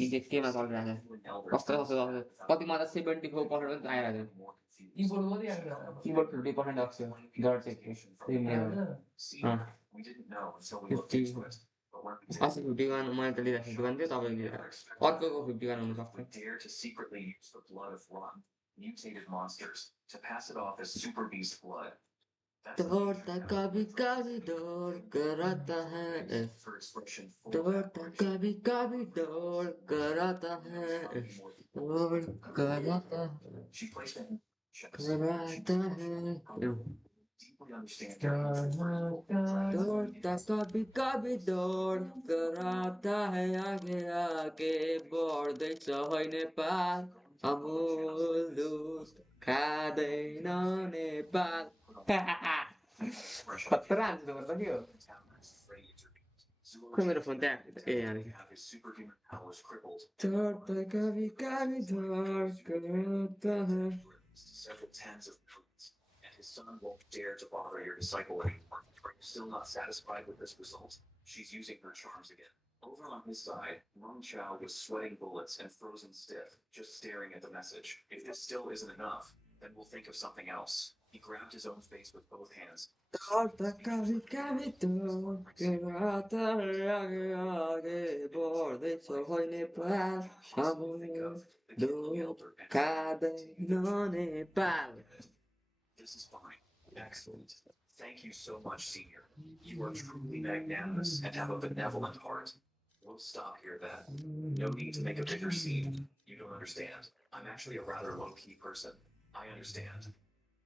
ये केमा चलिरहेको छ कस्तो कस्तो कतिमा त 74% पनि आइरहेको छ कीबोर्ड 50% आएको छ डट चाहिँ अस्ति 51 मैले त लिँदा 51 थियो तपाईँले अर्कोको 51 हुनसक्छ mutated monsters to pass it off as super beast blood. दौड़ता कभी कभी दौड़ कराता है दौड़ता कभी कभी दौड़ कराता है दौड़ कराता है दौड़ता कभी कभी दौड़ कराता है आगे आगे बढ्दैछ है नेपाल अमूल दुध खाँदैन नेपाल खतरा हान्छ त के हो खोइ मेरो फोन त्यहाँ ए यहाँ दौड़ता कभी कभी दौड़ कराता है several tens of millions, and his son won't dare to bother your disciple anymore. Are you still not satisfied with this result? She's using her charms again. Over on his side, Meng Chao was sweating bullets and frozen stiff, just staring at the message. If this still isn't enough, then we'll think of something else. He grabbed his own face with both hands. दौड़ता कभी कभी दौड़ कराता है आगे आगे बढ्दैछ है नेपाल अमूल दुध खाँदैन Nepal This is fine. Excellent. Thank you so much, Senior. You are truly magnanimous and have a benevolent heart. We'll stop here then. No need to make a bigger scene. You don't understand. I'm actually a rather low-key person. I understand.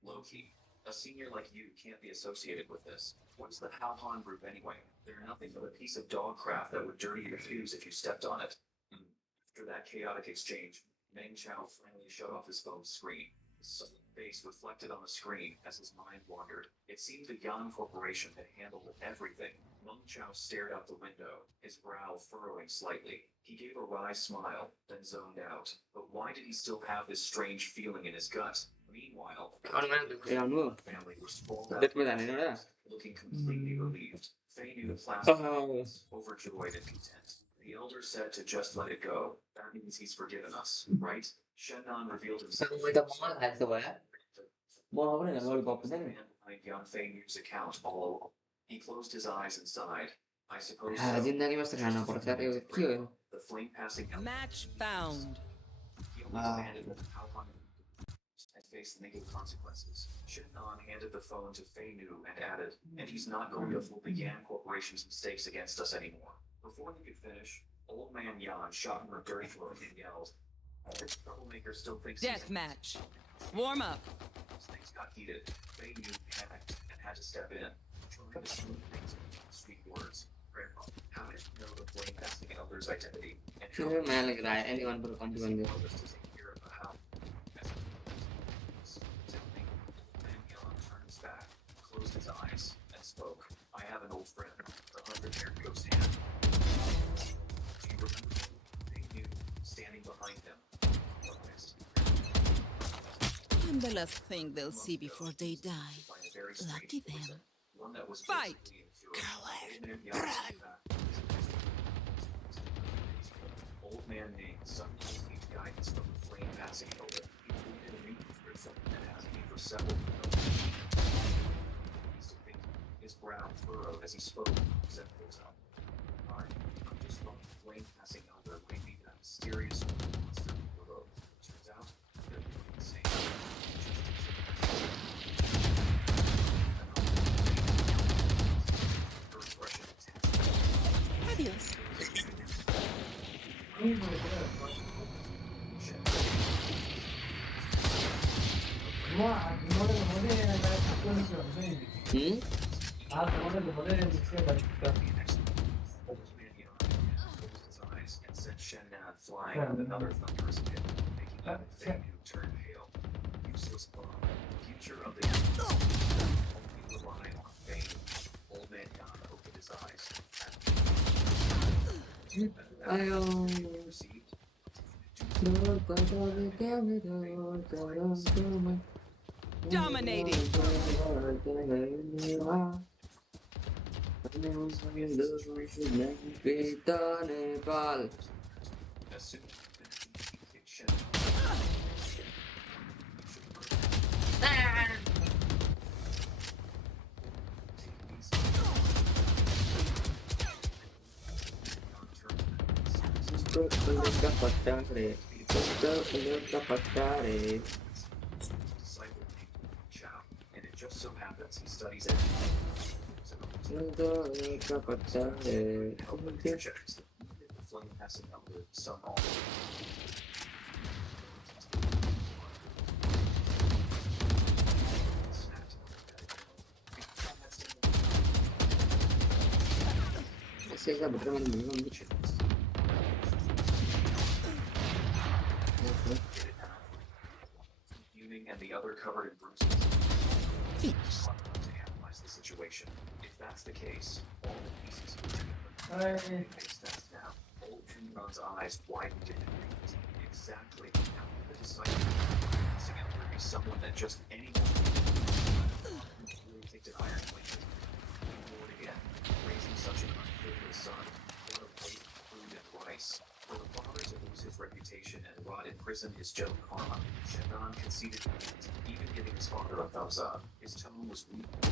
Low-key. A senior like you can't be associated with this. What's the Halhan group anyway? They're nothing but a piece of dog crap that would dirty your shoes if you stepped on it. After that chaotic exchange, Meng Chao finally shut off his phone's screen. His sullen face reflected on the screen as his mind wandered. It seemed the Yan Corporation had handled everything. Meng Chao stared out the window, his brow furrowing slightly. He gave a wry smile, then zoned out. But why did he still have this strange feeling in his gut? Meanwhile, the family was sprawled out, looking completely relieved. Fei knew the plastic, overjoyed and content. The elder said to just let it go. That means he's forgiven us, right? Shennan revealed himself. Behind Yan Fei Nu's account all along. He closed his eyes and sighed. I suppose so. The flame passing out. Match found. He almost landed with Halhan and faced negative consequences. Shennan handed the phone to Fei Nu and added, and he's not going to hold the Yan Corporation's mistakes against us anymore. Before he could finish, Old Man Yan shot him a dirty look and yelled, "This troublemaker still thinks Deathmatch. Warm up. Things got heated. Fei Nu panicked and had to step in, trying to smooth things with sweet words. Grandpa, how did you know the flame passing elder's identity? And how did anyone put a others to take care of the house? Tell me. Then Yan turned his back, closed his eyes, and spoke. I have an old friend, the 100-haired ghost hand. Do you remember him? Fei Nu, standing behind him. I'm the last thing they'll see before they die. Lucky them. Fight! Old Man Ning suddenly received guidance from the flame passing over. He created a new prescription and asked me for several his brow furrowed as he spoke, said himself. I'm just from the flame passing elder might be that mysterious monster below. Turns out, they're doing the same. Her expression intense. Adios. And sent Shennan flying with another thunderous hit, making that Fei Nu turn pale. Useless bomb. The future of the only rely on Fei. Old Man Yan opened his eyes. Received. Dominating. As soon as you finish the disciple named Chow, and it just so happens he studies it. Help with the checks. The flame has an elder some all. Saya betul memang Fuming and the other covered in bruises. Finish. To analyze the situation. If that's the case, all the pieces makes sense now. Old Kunran's eyes widened in agreement. Exactly. How could the disciple be someone that just anyone really take to iron places? Ignored again, raising such an unfaithful son. What a waste of food and rice. For the father to lose his reputation and rot in prison is just karma. Shendan conceded defeat, even giving his father a thumbs up. His tone was weak. I'll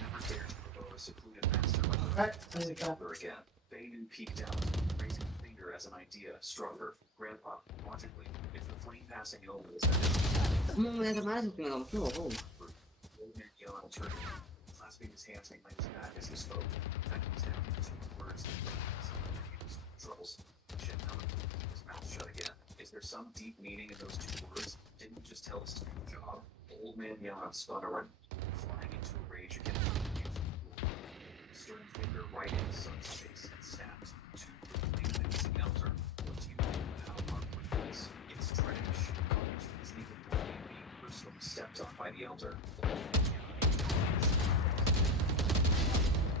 never dare to provoke a secluded master like the elder again. Beinu peeked out, raising a finger as an idea struck her. Grandpa, logically, if the flame passing elder is that old man Yon turned, clasping his hands behind his back as he spoke. Back in his down two words. Troubles. Shendan kept his mouth shut again. Is there some deep meaning in those two words? Didn't you just tell us to do the job? Old man Yon spun around, flying into a rage again. Stern finger right in his son's face and snapped. To the menacing elder. What do you know about how hard it is? It's trash. College isn't even being personally stepped on by the elder.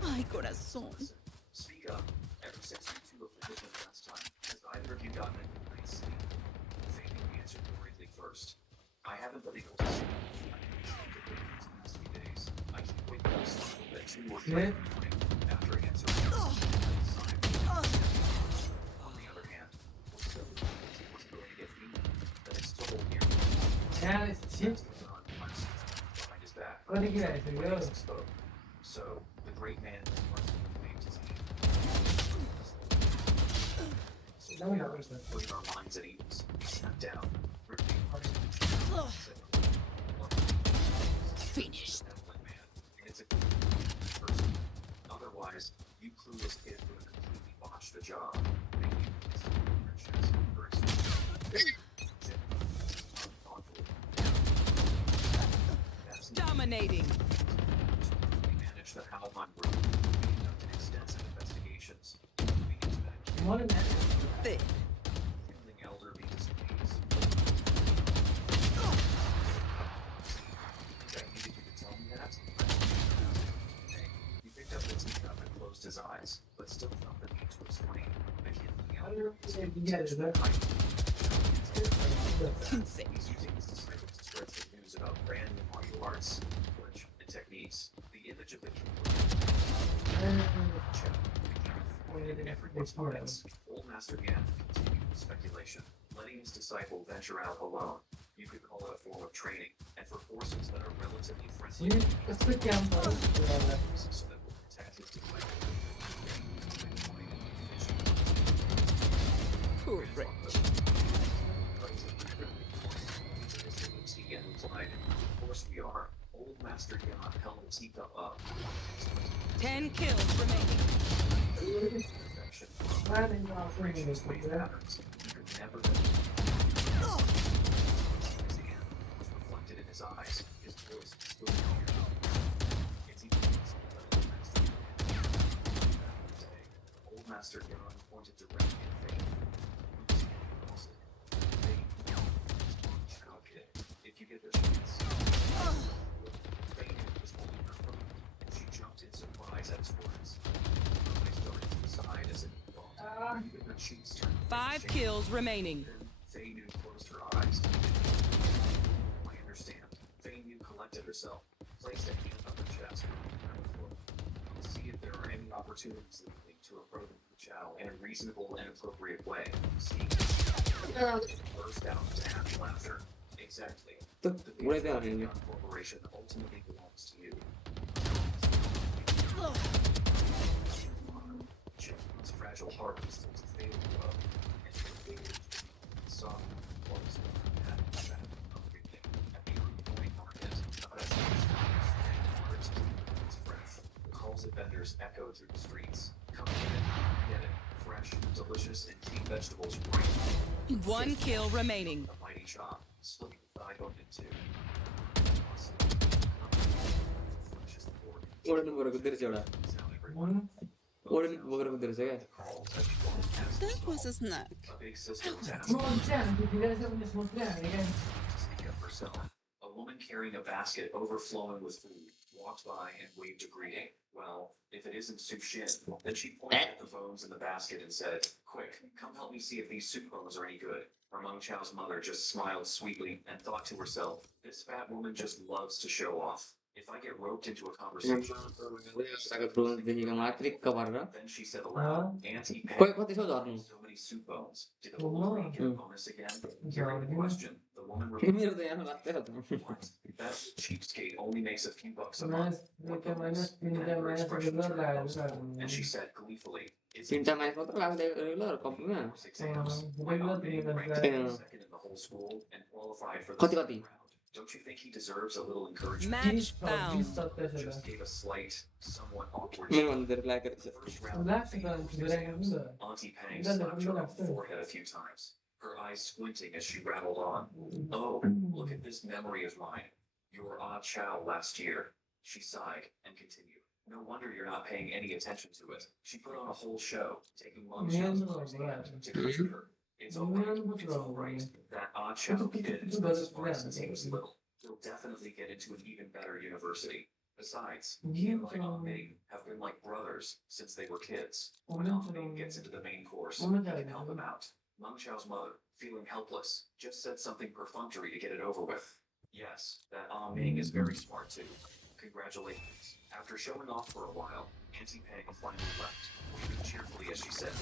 Ay, corazón. Listen, speak up. Ever since you two afflicted him last time, has either of you gotten a good night's sleep? Faking answered worriedly first. I haven't been able to sleep. I've been sleeping these past few days. I keep waking up startled at 2 or 3 in the morning after answering. On the other hand, we're still going to get beaten. The next double here. Behind his back. Spoke. So, the great man waved his hand. Putting our minds at ease, he sat down, ripping Finished. It's a good person. Otherwise, you clueless kid would have completely botched the job. Dominating. We managed the Halmon group. We conducted extensive investigations. We intervened. Thick. Killing elder be displeased. I needed you to tell me that. Hey, he picked up the teacup and closed his eyes, but still felt the need to explain. The killing elder is Insane. He's using his disciples to spread fake news about brand new martial arts, knowledge, and techniques. The image of the killer in everyone's minds. Old Master Gan continued the speculation, letting his disciple venture out alone. You could call it a form of training, and for forces that are relatively friendly. So that will protect his disciple. Correct. Replied, of course we are. Old Master Yan held the teacup up. 10 kills remaining. Perfection. His wave patterns. He could never his hand was reflected in his eyes. His voice still clear. It's even possible that Old Master Yan pointed directly at Fate. If you get the chance. Fate was holding her phone, and she jumped in surprise at his words. I started to the side as if he thought. Even her cheeks turned. 5 kills remaining. Then Fei closed her eyes. I understand. Fei collected herself, placed a hand on her chest, and on the floor. See if there are any opportunities that lead to a further Chow in a reasonable and appropriate way. Seeing burst out into happy laughter. Exactly. The Boleh tengok ni. Beyond corporation ultimately belongs to you. Children's fragile heart was still to fatal love, and her fate soft was at everything at the early market. But as it's fresh. The calls of vendors echoed through the streets. Come get it. Fresh, delicious, and clean vegetables right. One kill remaining. A mighty chop, splitting the thigh bone in two. Fresh as the pork. ഓടിന് പുറകു തിരിച്ചോടാ Sound everyone. ഓടിന് പുറകു തിരിച്ചേ That was a snack. A big sister was asking to speak up herself. A woman carrying a basket overflowing with food walked by and waved a greeting. Well, if it isn't soup shin, then she pointed at the bones in the basket and said, "Quick, come help me see if these soup bones are any good." Her Meng Chao's mother just smiled sweetly and thought to herself, "This fat woman just loves to show off. If I get roped into a conversation." Agak belum jadi matrik ke warna. Then she said aloud, "Auntie Kau Peg, ikut itu dorong. so many soup bones. Did the whole three get a bonus again?" Hearing the question, the woman Ini replied, tuh yang mati tuh. "What? That cheapskate only makes a few bucks a Minus, month." What bonus? Then her expression turned boastful, and she said gleefully, "Is it Cinta main foto lah dari regular kopinya. exams? My regular aunt being thing ranked is that- second in the whole school and qualified for the Koti, second koti. round. Don't you think he deserves a little encouragement?" Match found. Just gave a slight, somewhat awkward Memang dari lagi. first round. Relax kan, goreng dulu. Auntie Pang Udah, slapped her on udah, the forehead a few times, her eyes squinting as she rattled on. "Oh, look at this memory of mine. You were Ah Chow last year." She sighed and continued. "No wonder you're not paying any attention to it. She put on a whole show, taking Meng Chow's mother's hand to comfort her. It's all right. It's all right. That Ah Chow kid has been smart since he was little. He'll definitely get into an even better university. Besides, he and my Aunt Ming have been like brothers since they were kids. When Aunt Ming gets into the main course, we can help him out." Meng Chao's mother, feeling helpless, just said something perfunctory to get it over with. Yes, that Ah Ming is very smart too. Congratulations. After showing off for a while, Auntie Peg finally left, waving cheerfully as she said,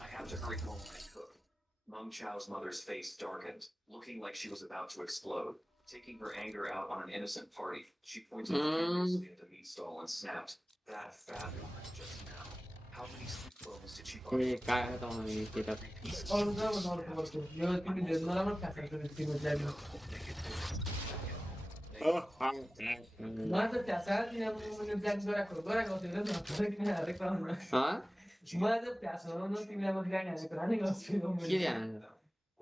"I have to hurry home and cook." Meng Chao's mother's face darkened, looking like she was about to explode. Taking her anger out on an innocent party, she pointed furiously at the meat stall and snapped, "That fat woman just now. How many soup bones did she buy?" Ini kayak tahu ini kita. Kalau enggak mau tahu tuh. Yo ini dia malah kasar tuh di sini jadi. Masa kasar dia mengejar goreng kau tidak tahu ini ada kan. Hah? Masa kasar orang tinggal makan ya kerana kau sudah Kiri ya.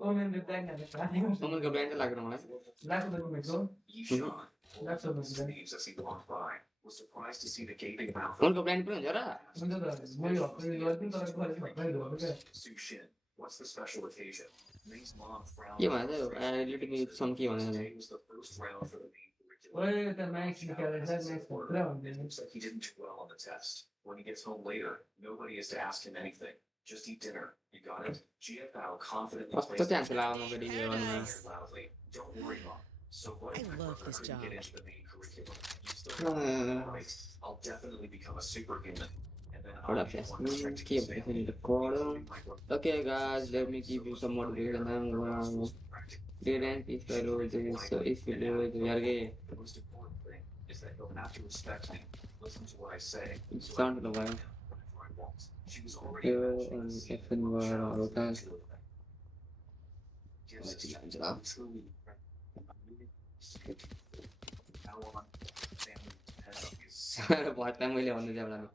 Oh men bertanya ada kerana. Kamu ke brand lagi nama? Laku dah begitu. Yishan, That's so much. Steve's as he walked by, was surprised to see the gaping mouth Kamu ke brand pun jara. Sudah dah. Mau yo, kalau itu kalau kau harus makan dulu, oke. Su Shin. What's the special occasion? Ming's mom frowned. Gimana tuh? Editing itu songki mana? Today was the first round for the main curriculum. Oh, kita naik di kalau saya naik program. Looks like he didn't do well on the test. When he gets home later, nobody is to ask him anything. Just eat dinner. You got it? GFL confidently Pas itu yang selalu mau ke dia. loudly. Don't worry, Mom. So what if I my love brother this couldn't job. get into the main curriculum? You still right. I'll definitely become a superhuman. And then Hold I'll up, be the yes. one protecting Keep his it family. in the corner. My brother- Okay guys, let me give you some motivation and didn't if I lose this, so if you lose, we are gay. The most important thing is that you'll have to respect me. Listen to what I say. It's so I sound can like do a- whatever I want. She was already Yo, imagining and the scene Captain with War, Michelle okay. through the thing. Yes, Let's it's change it up. truly how on family depends on you. बहुत time मैले भन्दै थिएँ मलाई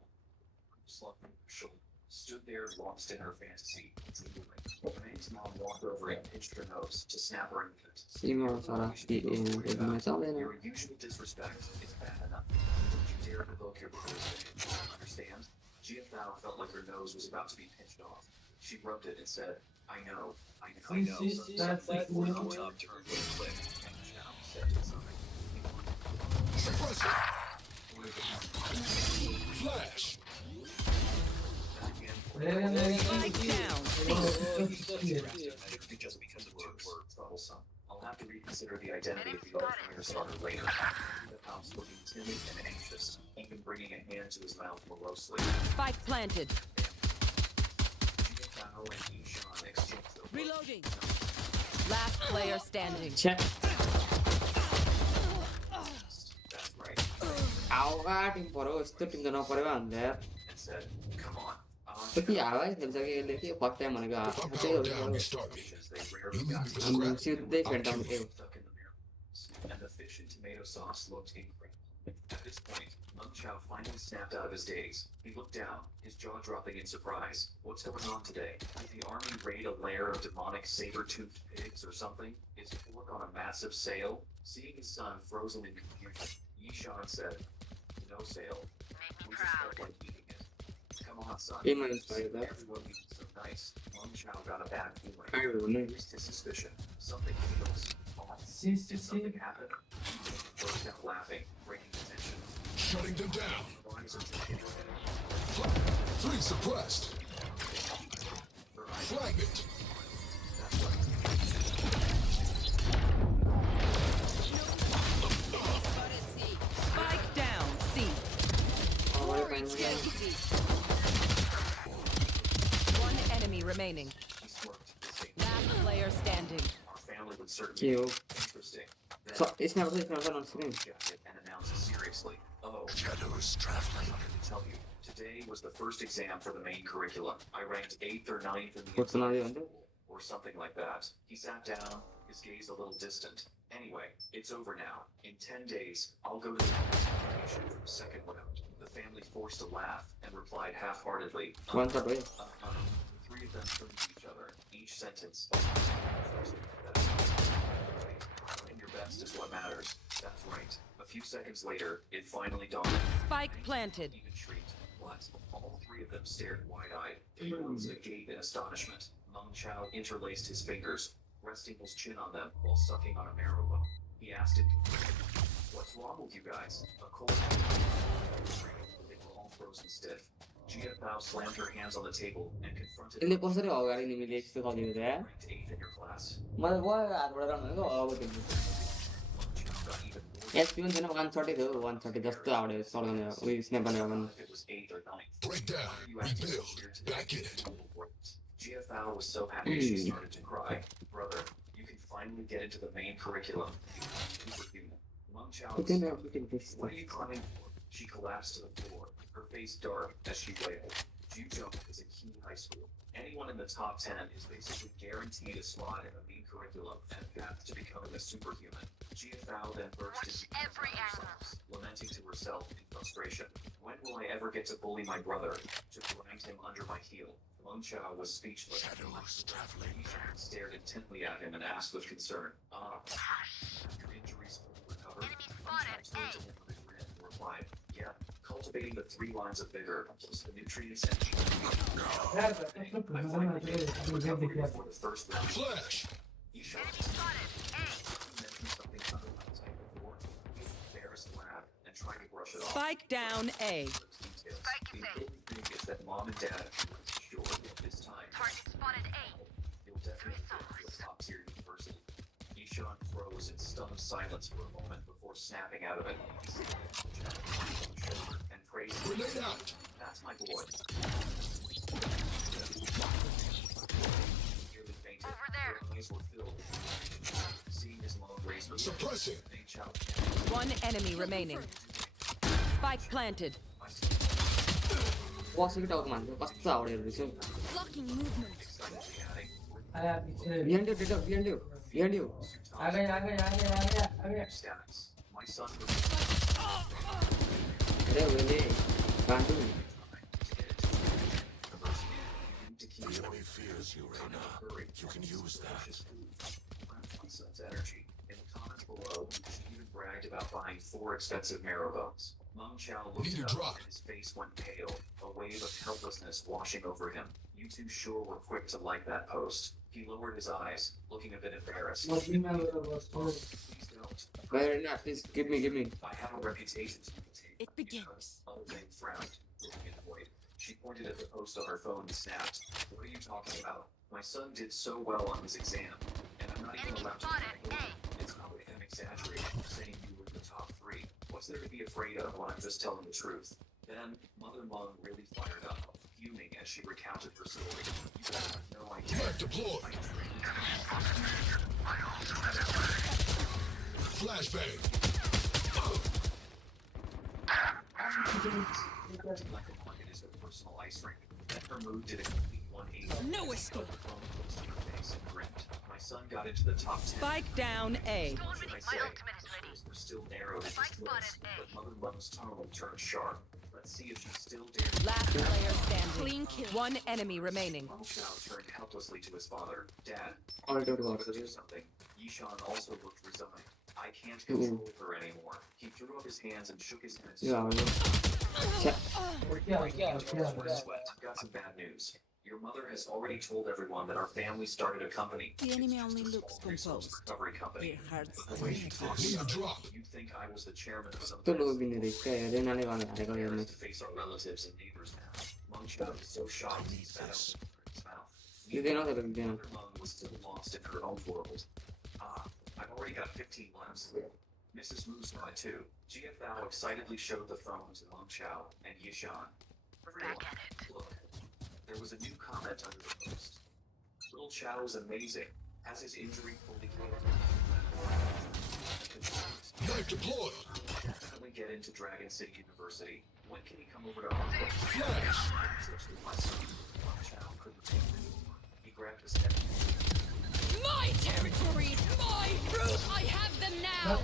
Slumped on her shoulder, stood there lost in her fantasy. Ming's mom walked over and pinched her nose to snap her infant. सीमा सारा एकदमै चल्दैन Your usual disrespect is bad enough. Don't you dare provoke your brother's opinion. Understand? GFL felt like her nose was about to be pinched off. She rubbed it and said, "I know, I know." That's like One on top turned with a click, and Chow said to something. Flash. Spike down. Just because of words, troublesome. I'll have to reconsider the identity of the other fire starter later. The house looking timid and anxious, even bringing a hand to his mouth morosely. Spike planted. Bao and Ishan exchanged their looks. Reloading. Last player standing. Check. That's right. Aura tim poro यस्तो Tim त नपरेको भन्दा And said, "Come on." कति हावा खेल्छ कि यसले के first time भनेको If I त्यही power हो down, you start me. They rarely got to हामी Scrap. सिधै फेन्टाउनु के stuck in the mirror, and the fish and tomato sauce looked incredible. At this point, Meng Chao finally snapped out of his daze. He looked down, his jaw dropping in surprise. What's going on today? Did the army raid a lair of demonic saber-toothed pigs or something? Is pork on a massive sale? Seeing his son frozen in confusion, Yishan said, "No sale. We just felt like eating it. Come on, son. के मन भयो त Everyone eats so nice." Meng Chao got a bad feeling. आइ हुने Increased his suspicion. Something feels off. Did something happen? He burst out laughing, breaking the tension. Shutting them down. Lines are taking your head. 3 suppressed. Their eyes- Flag it. That's right. Spike down. C. One enemy remaining. He smirked, saying, Last player standing. "Our family would certainly के हो be interesting." Then स यसमा यसमा नसक्ने jacket and announced seriously, "Oh, Shadows traveling. I can tell you, today was the first exam for the main curriculum. I ranked 8th or 9th in the What's the entire name? school, or something like that." He sat down, his gaze a little distant. "Anyway, it's over now. In 10 days, I'll go to the application for the second round." The family forced a laugh and replied half-heartedly, one shut भयो "Uh-huh." The three of them turned to each other, each sentence. "And your best is what matters." That's right. A few seconds later, it finally dawned. Spike planted. Even shrieked. What? All three of them stared wide-eyed. They closed agape in astonishment. Meng Chao interlaced his fingers, resting his chin on them while sucking on a marrow bone. He asked in confusion, "What's wrong with you guys? A cold?" They were all frozen stiff. Gia Bao slammed her hands on the table and confronted यसले Meng कसरी अगाडि निमीले यस्तो गरिदियो त ranked 8th in your class. मलाई भयो हातबाट राख्नु भनेको अब त्यो Meng Chao got even more. HP पनि छैन 130 थियो 130 जस्तो आउने सर्दैन उयो स्न्याप बनायो भने If it was 8th or 9th. Break down. You acted so Rebuild. weird today. Back in it. Jiafao was so happy she started to cry. "Brother, you can finally get into the main curriculum." Superhuman. Meng Chao was Then stunned. everything is "What are you crying for?" She collapsed to the floor, her face dark as she wailed. Juzhou is a key high school. Anyone in the top 10 is basically guaranteed a slot in the main curriculum and a path to becoming a superhuman. Jiafao then burst into tears, lamenting to herself in frustration. "When will I ever get to bully my brother, to grind him under my heel?" Meng Chao was speechless. Shadows traveling. Yishan stared intently at him and asked with concern, "Your injuries fully recovered?" Meng Chao turned to him with a grin and replied, "Yeah, cultivating the 3 lines of vigor, plus the nutrients and I finally made it to recovery before the first round." Flash. Yishan mentioned something unrelated before. He was embarrassed to laugh and tried to brush it off. Spike down A. The important thing is that Mom and Dad were sure this time. You'll definitely get to a top-tier university. Ishan froze in stunned silence for a moment before snapping out of it. He slapped Jack on the shoulder and praised him. Grenade out. "That's my boy." Nearly fainted. Over there. Her eyes were filled. Seeing his long razor. Suppressing. Meng Chao One enemy remaining. Spike planted. Possibility out मान्छ कस्तो हाउडे हेर्दैछु Blocking movement. excitedly adding, आया पीछे behind you data behind you आ गए status. My son was अरे वेले गान्डु The enemy fears you, Reyna. You can use that. My son's energy. In the comments below, she even bragged about buying 4 expensive marrow bones. Meng Chao looked Need a up drop. and his face went pale, a wave of helplessness washing over him. You two sure were quick to like that post. He lowered his eyes, looking a bit embarrassed. मछली में मेरा बस Please don't. गएर नि at least give me I have a reputation to maintain. It begins. Other thing frowned, looking annoyed. She pointed at the post on her phone and snapped. "What are you talking about? My son did so well on his exam, and I'm not even allowed to brag. It's probably them exaggerating, saying you were in the top 3. What's there to be afraid of when I'm just telling the truth? Then, Mother Mung really fired up, fuming as she recounted her story. You guys have no idea. Back deployed. Flashbang. Like a market is her personal ice rink. Then her mood did a complete 180. No escape. My son got into the top 10. Spike down A. What should I say? The scores were still narrowed at this list, but Mother Mung's tone turned sharp. Let's see if she still dares. Last player standing. Clean kill. One enemy remaining. Meng Xiao turned helplessly to his father. Dad, All do to do something. Yishan also looked resigned. I can't control her anymore. He threw up his hands and shook his head. Yeah, Sweat. Got some bad news. Your mother has already told everyone that our family started a company. The enemy It's just only a looks small resource composed. recovery company. Their hearts But the way she talks Need a about drop. it, you'd think I was the chairman of some Tulog binili kaya din nani wala kaya Embarrassed yun. to face our relatives and neighbors now. Meng Xiao is so shocked he's fed up in his mouth. Hindi na tulog din. Mother Meng was still lost in her own world. I've already got 15 laps. Mrs. Wu saw it too. GF Thao excitedly showed the phone to Meng Xiao and Yishan. Everyone, look. There was a new comment under the post. Little Xiao is amazing. Has his injury fully healed? Knife deployed. Definitely get into Dragon City University. When can he come over to Hong Flash. My son, Meng Xiao couldn't take it anymore. He grabbed his head. My territory, my fruit. I have them now.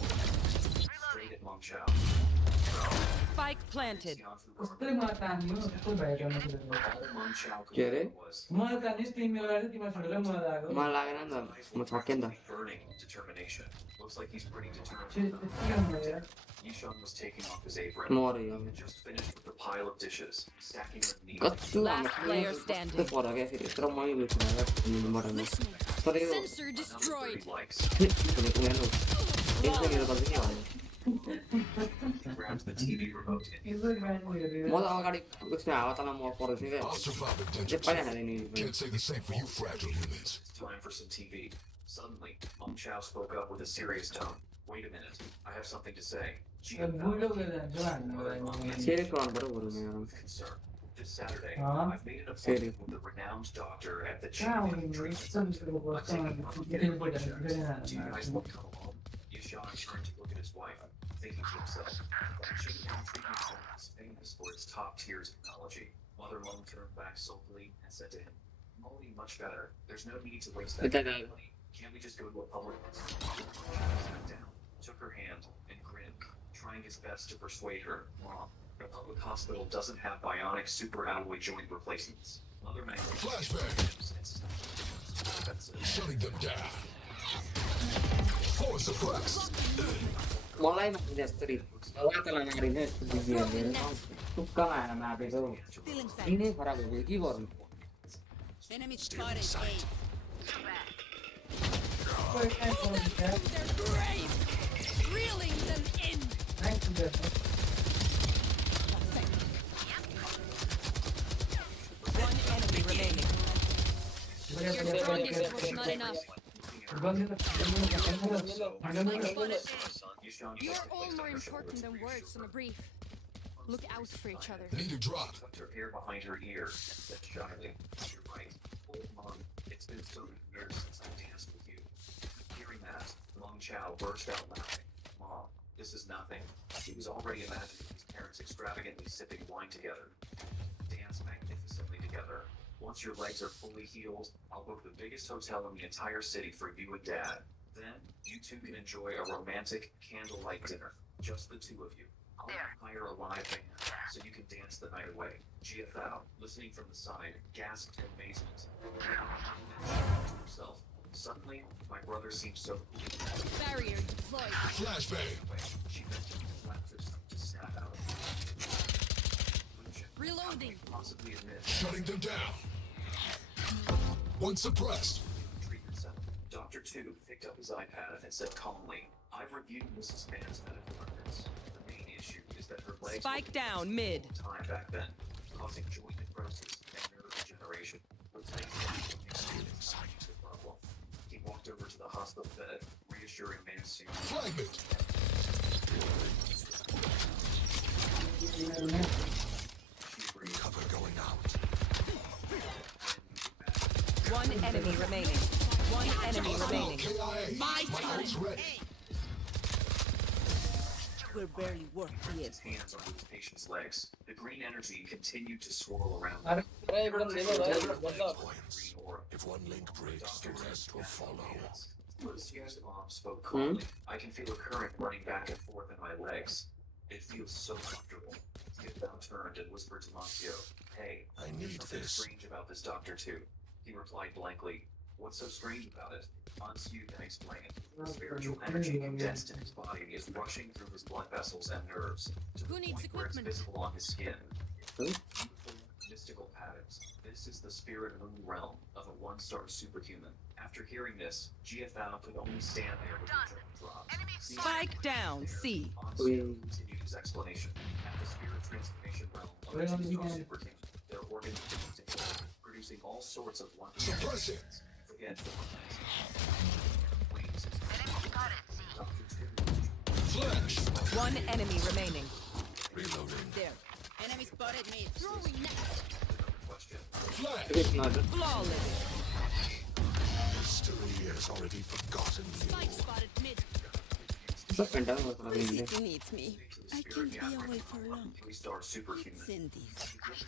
Straight at Meng Xiao. Spike planted. कस्तै मलाई तान्दिनु कस्तो भएको Meng Xiao के अरे? was मलाई तान्दिस् तिमीले गर्दा तिमीलाई छोडेर मलाई लाग्यो मलाई लागेन नि त म छक्केँ नि त burning determination. Looks like he's pretty चाहिँ determined. त्यति गर्नु यार Yishan was taking off his apron. मर्यो He had just finished with the pile of dishes, stacking them neatly. कस्तो Last player standing. कस्तो पर क्या फेरि यत्रो मै लुट्नु बटाउनु तर यो Sensor Another destroyed. 30 likes. उनीहरू यसो मेरो गल्ती के भन्नु He grabs the TV remote and यसो गाडी हेरेर म त अगाडि उसमा हावा तल म परेको थिएँ क्या I'll survive a J danger पनि zone. हालिदिने Can't say the same for you fragile humans. it's time for some TV. Suddenly, Meng Xiao spoke up with a serious tone. Wait a minute, I have something to say. बुढो गएर जान्छ हामी सेरी गर्नु पऱ्यो बरु मेरो With concern. This Saturday, Huh? I've made an appointment with the renowned doctor at the कहाँ Chinese हुनु treatment. यस्तो बिस्कुटको I'm taking a public बस्छ checks. Do you guys फेरि want to come along? Yishan turned to look at his wife, thinking to himself, the Qingdao treatment center is famous for its top-tier technology. Mother Meng turned back sulkily and said to him, I'm already much better. There's no need to waste that But then, money. Can't we just go to a public hospital? He sat down, took her hand, and grinned, trying his best to persuade her, Mom, a public hospital doesn't have bionic super alloy joint replacements. Mother Meng Flashbang. Shutting them down. Force suppressed. मलाई मारिदिए जस्तरी हावा तल मारिदिए टुक्का मारेर मारेको Still inside. यिनै खराब भयो के गर्नु Enemy spotted A. They're They're brave. Reeling them in. One enemy remaining. Your strongest was not enough. You're all more important than words on a brief. Look out for each other. Need a drop. Tucked her hair behind her ear and said shyly, You're right. Old Mom, it's been so many years since I danced with you. Hearing that, Meng Xiao burst out laughing. Mom, this is nothing. He was already imagining his parents extravagantly sipping wine together. Dance magnificently together. Once your legs are fully healed, I'll book the biggest hotel in the entire city for you and Dad. Then, you two can enjoy a romantic candlelight dinner. Just the two of you. I'll hire a live band so you can dance the night away. GFL, listening from the side, gasped in amazement. To himself. Suddenly, my brother seemed so cool. Barrier deployed. Flashbang. She bent and slapped herself to snap out. Reloading. Possibly admit. Shutting them down. One suppressed. Treatment center. Dr. Tu picked up his iPad and said calmly, I've reviewed Mrs. Mann's medical records. The main issue is that her legs Spike were down mid. time back then, causing joint necrosis and nerve degeneration. He walked over to the hospital bed, reassuring Mansu. Fragment! Cover going out. One enemy remaining. One enemy remaining. KIA! My ult's ready. We're barely working His yet. hands on his patient's legs. The green energy continued to swirl around अरे them. अरे इकडून गेलो रे मतलब Green aura. If one link breaks, the rest will follow. Lucio's mom spoke calmly. I can feel a current running back and forth in my legs. It feels so comfortable. Skip now turned and whispered to Monsieur, "Hey, I there's need something this. strange about this doctor too." He replied blankly, "What's so strange about it?" Monsieur can explain. The spiritual energy condensed in his body is rushing through his blood vessels and nerves to the Who needs point where it's equipment? visible on his skin. Beautiful, mystical patterns. This is the spirit moon realm of a one-star superhuman. After hearing this, GFL could only stand there with his jaw dropped. Spike down. C. Monsieur continued his explanation. At the spirit transformation realm of a two-star superhuman, their organs begin to heal, producing all sorts of wonderful Suppress it! Forget the wings. Dr. Tim Flash! One enemy remaining. Reloading. There. Enemy spotted me. Throwing net. question. Flash! Flawless. History has already forgotten Spike you. spotted mid. The city needs me. I can't be away for long. Three-star superhuman. Send this.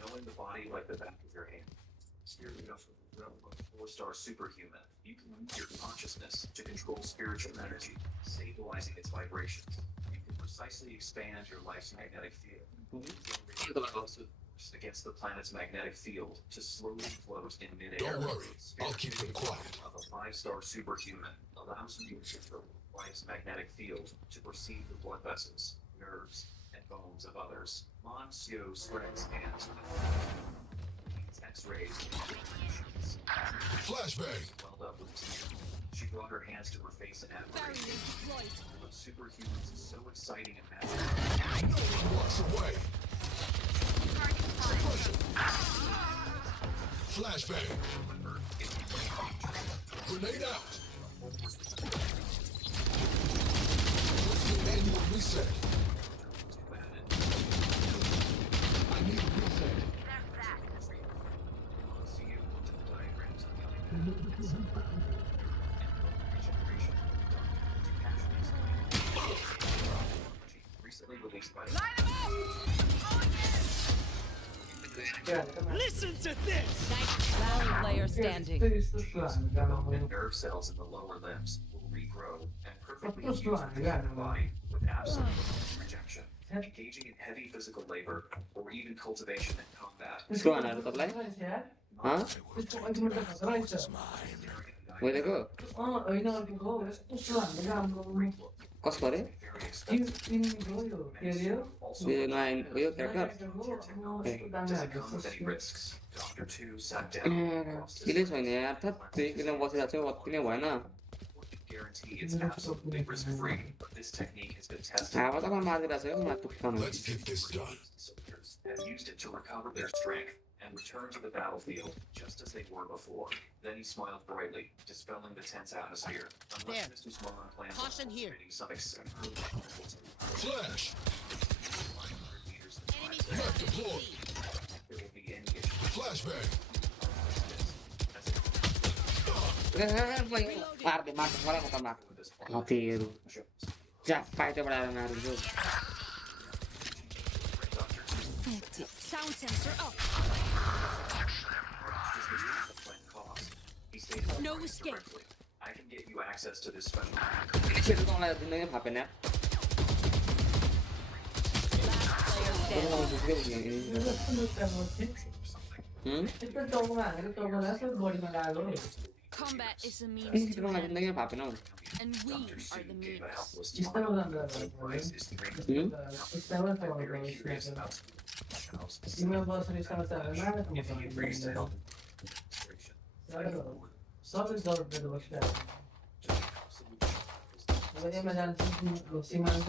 Knowing the body like the back of your hand. Spirit of a four-star superhuman. You can use your consciousness to control spiritual energy, stabilizing its vibrations. You can precisely expand your life's magnetic field. Against the planet's magnetic field to slowly float in midair. Don't worry, I'll keep them quiet. Of a five-star superhuman allows you to control life's magnetic field to perceive the blood vessels, nerves, and bones of others. Monsieur spreads hands with X-rays and sheets. Flashbang! Welled up with tears. She brought her hands to her face and Barrier admiration. deployed. But superhumans is so exciting and magical. No one walks away! Suppress it! Flashbang! Grenade out! What's the annual reset? I need a reset. See you looked at the diagrams on the other hand. Regeneration. Recently released by the Listen to this. Last player standing. development nerve cells in the lower limbs will regrow and perfectly fuse with the human body with absolute rejection. Engaging in heavy physical labor or even cultivation and combat. Huh? It's mine. Where they go? होइन अर्को हो यस्तो हामीले राम्रो कसको अरे? Very expensive. के अरे यो Also, यो नयाँ उयो character? doesn't come with any risks. Dr. Tu sat down. across his किलै छैन यार थत् त्यही किन बसिरहेको छु अति नै भएन guarantee it's absolutely risk-free, but this technique has been tested. हावा त मारिरहेको छ मलाई तुक्काउनु Let's get this done. Soldiers have used it to recover their strength and return to the battlefield just as they were before. Then he smiled brightly, dispelling the tense atmosphere. Unless There. Mr. Smallman plans Caution on here. creating some exceptional Flash! meters Enemy Left spotted deployed. C. there will be any issue. Flashbang! मार्दै मार्छ मलाई म त मार हात्तीहरू जा पाइतो बढाएर मारिदिन्छु Active. Sound sensor up. He stated No escape. directly, I can get you access to this special फेरि त मलाई जिन्दगी फापेन Last player standing. यस्तो टाउकोमा हानेर टाउकोलाई यसो बडीमा लाग्यो Combat is a means to मलाई an end, जिन्दगी फापेन हौ and we Dr. are Sue the gave a means. helpless यस्तोमा smile. जाँदा The price is $3 यस्तोमा very curious टाउको about तिमीमा बस्ने समाचारहरू मारेको if he agrees to help सबै जरुरत बसिरहेको अब एमा जान्छ सीमान्त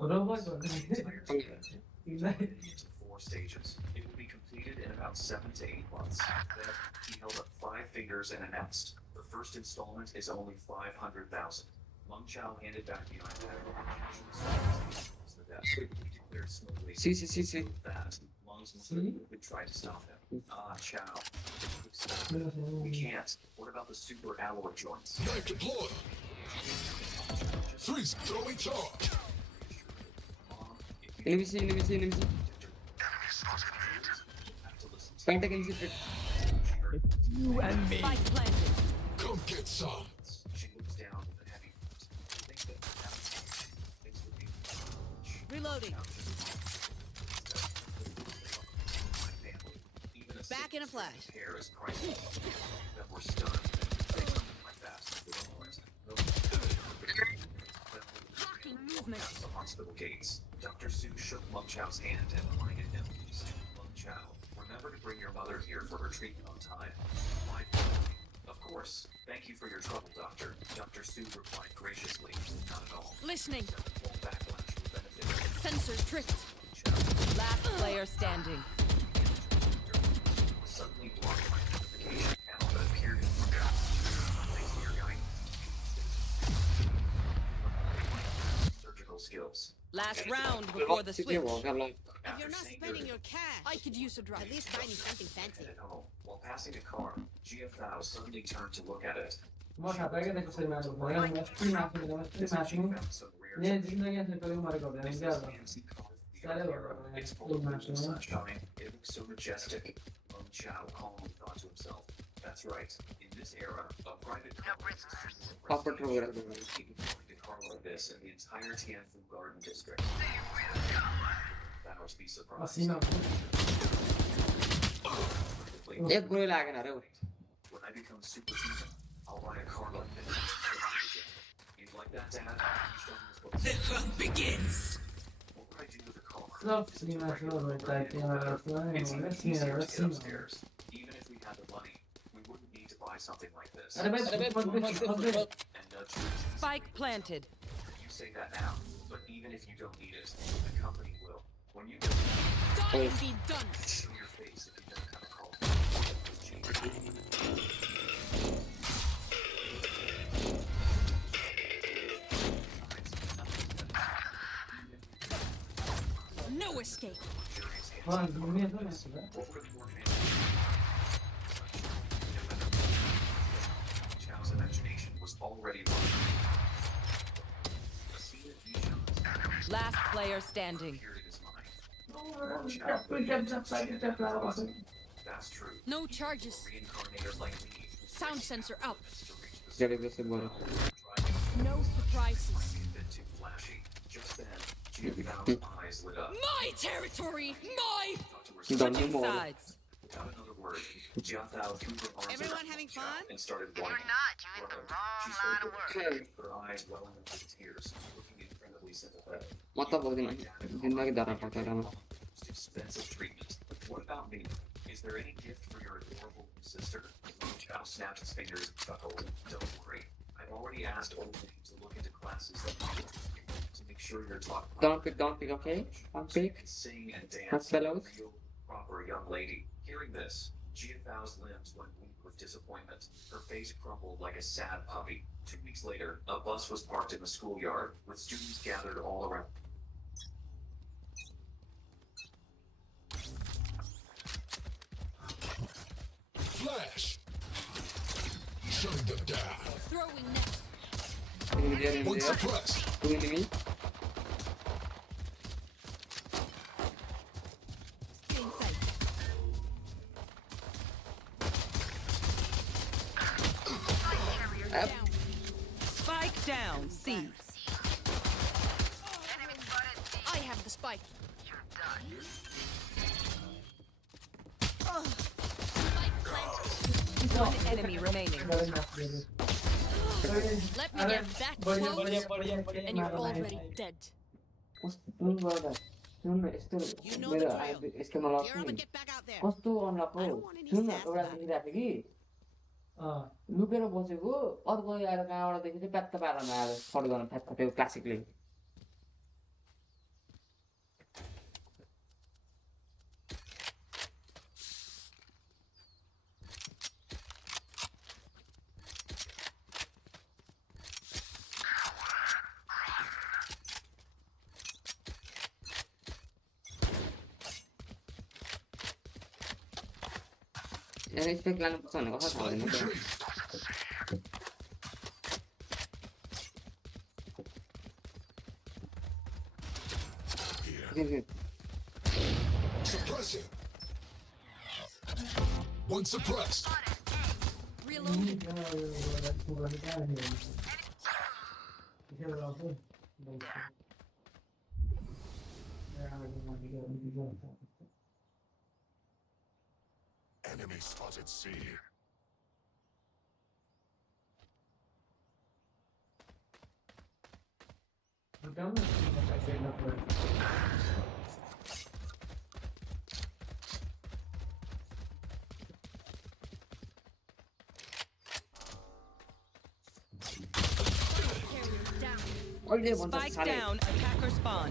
all Robot of us. one. The entire team He's like, into 4 stages. It will be completed in about 7 to 8 months. Then he held up 5 fingers and announced, "The first installment is only 500,000." Meng Chao handed back the iPad over to the desk. He declared smoothly, See. that Meng's mother would try to stop him. Ah, Chao. We can't. What about the super alloy joints? Knife deployed. Freeze. Throwing charge. Enemy C. Pentagon infiltrate. You and me. Spike planted. Come get some. She looks down with a heavy foot. I think that things would be Reloading. my family. Even a Back in a flash. hair is priceless. That we're stunned and say something like that. Blocking movement. Past the hospital gates. Dr. Su shook Meng Chao's hand and reminded him, Meng Chao, remember to bring your mother here for her treatment on time. Why? Of course. Thank you for your trouble, Doctor. Dr. Su replied graciously, not at all. Listening. Except the full backlash will benefit her. Sensor tripped. Last player standing. Suddenly blocked my notification panel that appeared in front of thanks to your guidance. Surgical skills. Last round before the switch. If you're not spending your cash, I could use a drug. At least buy me something fancy. At home, while passing a car, Gia Thao suddenly turned to look at it. बहुत आता है कि देखो सही match होता है match में Found some rare ये जिंदगी ऐसे कभी हमारे को देने क्या होता है fancy car with the सारे Almira. लोग It's full of rooms and sunshine. It looks so majestic. Meng Chao calmly thought to himself, that's right. In this era, a private car is Proper program. Keep going to car like this in the entire Tianfu Garden District. Thanos be surprised. पसीना एक गोली लागेन अरे When I become superhuman, I'll buy a car like this. You like that, Dad? The hunt begins. What would I do with a car? सब पसीना शुरू होता है कि हमारा It's पसीना even easier to get पसीना upstairs. Even if we had the money, we wouldn't need to buy something like this. अरे भाई And nudge Spike planted. you say that now, but even if you don't need it, the company will. When you get Die and be done. show your face if you don't have a car. No escape. हाँ दुनिया तो ऐसी है Chao's imagination was already running. A scene of Yishan's Last player standing. appeared in his mind. That's true. No charges. Reincarnator like me. Sound sensor up. जड़े से बोलो No surprises. You've been too flashy. Just then, Giovanna's eyes lit up. My territory. My. Thought to herself, Don't Switching move on. sides. without another word, Jiathao threw her arms Everyone around having Chao fun? and started whining. You're in the wrong She line of started work. her eyes welling up with tears, looking incredibly sympathetic. मतलब बहुत दिन जिंदगी दारा पड़ता है Most expensive treatment. What about me? Is there any gift for your adorable sister? Chao snapped his fingers and chuckled. Don't worry. I've already asked Olding to look into classes that interest you to make sure you're taught don't pick okay don't so you pick can sing and dance That's like a fellows. real, proper young lady. Hearing this, Jiafao's limbs went weak with disappointment. Her face crumpled like a sad puppy. 2 weeks later, a bus was parked in the schoolyard, with students gathered all around. Flash. Shutting them down. Throwing net. One suppressed. two enemy Staying safe. Up. Down. Spike down. C. I have the spike. One enemy remaining. Let me अरे get that बढ़िया close, बढ़िया बढ़िया बढ़िया and you're already dead. कस्तो गर्दा सुन यस्तो You know मेरो the drill. यस्तो मलाई Here, I'm gonna get back out there. कस्तो अनलक हो I don't want any soon sass एउटा about it. देखिरहेको थिएँ कि हाँ लुकेर बसेको अर्को आएर कहाँबाट देखेको चाहिँ प्यात्त पारामा आएर सर्ट गर्न फ्यात्त त्यो क्लासिकले स्पेक लानुपर्छ भनेको कथा थाहा हुँदैन क्या Here. Suppressing. One suppressed. Reloading. Enemy spotted C. Carrier down. अहिले भन्छ Spike साले down, attacker spawn.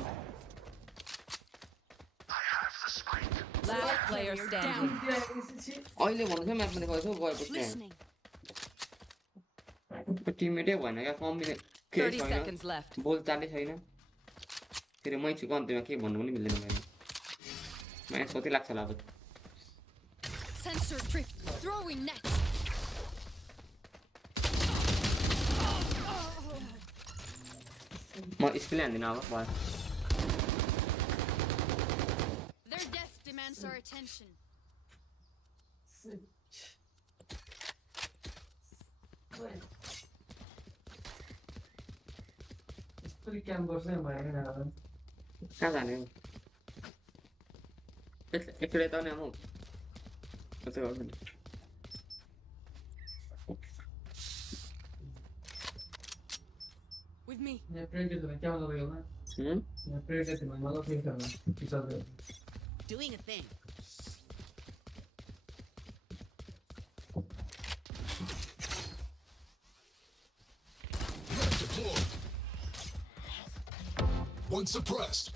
Last player standing. अहिले भन्नु चाहिँ म्याचमा गएछ गएपछि Listening. टिममेटै भएन क्या कम्बिने 30 seconds left. बोल चालै छैन फेरि मै छु अन्त्यमा के भन्नु पनि मिल्दैन मैले म्याच कति लाग्छ होला अब Sensor drift. Throwing net. म स्किल हान्दिनँ अब भयो Their death demands our attention. कहाँ जाने हो एकचोटि त नि आऊ त्यसो गर्नु With me. Doing a thing. Deployed. One suppressed.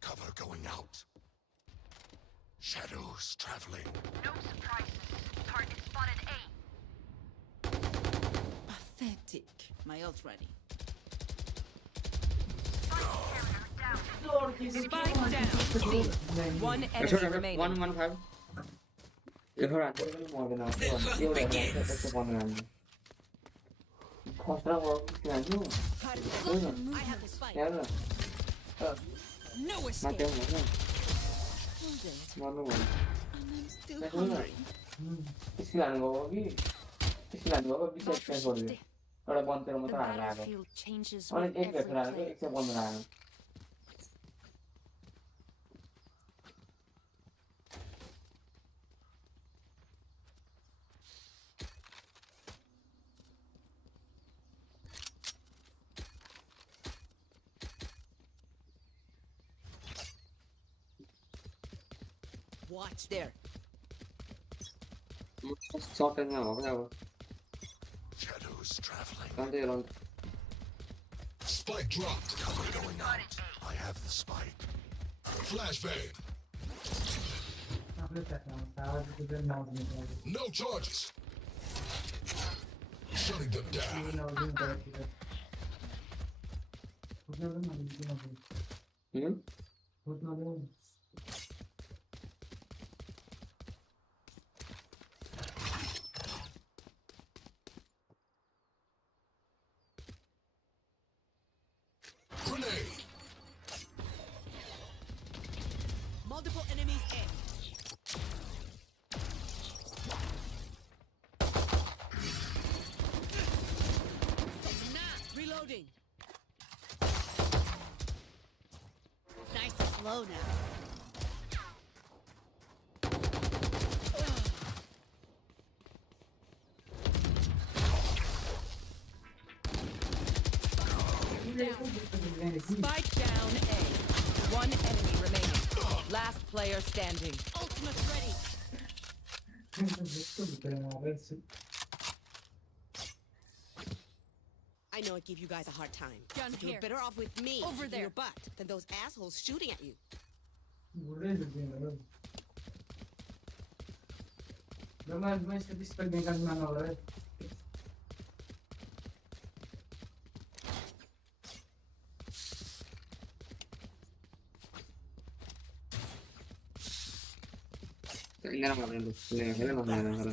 Cover going out. Shadows traveling. No surprises. Target spotted A. Pathetic. My ult ready. Spike down. One enemy remaining. 115 एउटा हान्थ्यो पनि मर्दैन एउटा त्यस्तो पर्दैन हामी खस्रा गर्नु हान्छु I have the spike. हेर न No escape. माथि आउनु होइन Hold it. मर्नु भयो And I'm still That's all hungry. Skill हान्नु भएको कि स्किल हान्नु भएको 20 एक्सपेन्स गर्यो एउटा बन्द The मात्र हाल्नु आएको battlefield changes अनि with एक भेट every हालेको player. 115 हाल्नु Watch there. सर्ट रेन्जमा भएको अब Shadows traveling. सधैँ round Spike dropped. Cover going out. I have the spike. Flashbang. No charges. Shutting them down. Grenade. Multiple enemies A. Reloading. Nice and slow now. Spike down A. One enemy remaining. Last player standing. Ultimate ready. I know I give you guys a hard time. Gun But you're here. better off with me Over kicking there. your butt than those assholes shooting at you. Enggak nama itu. Ini nama.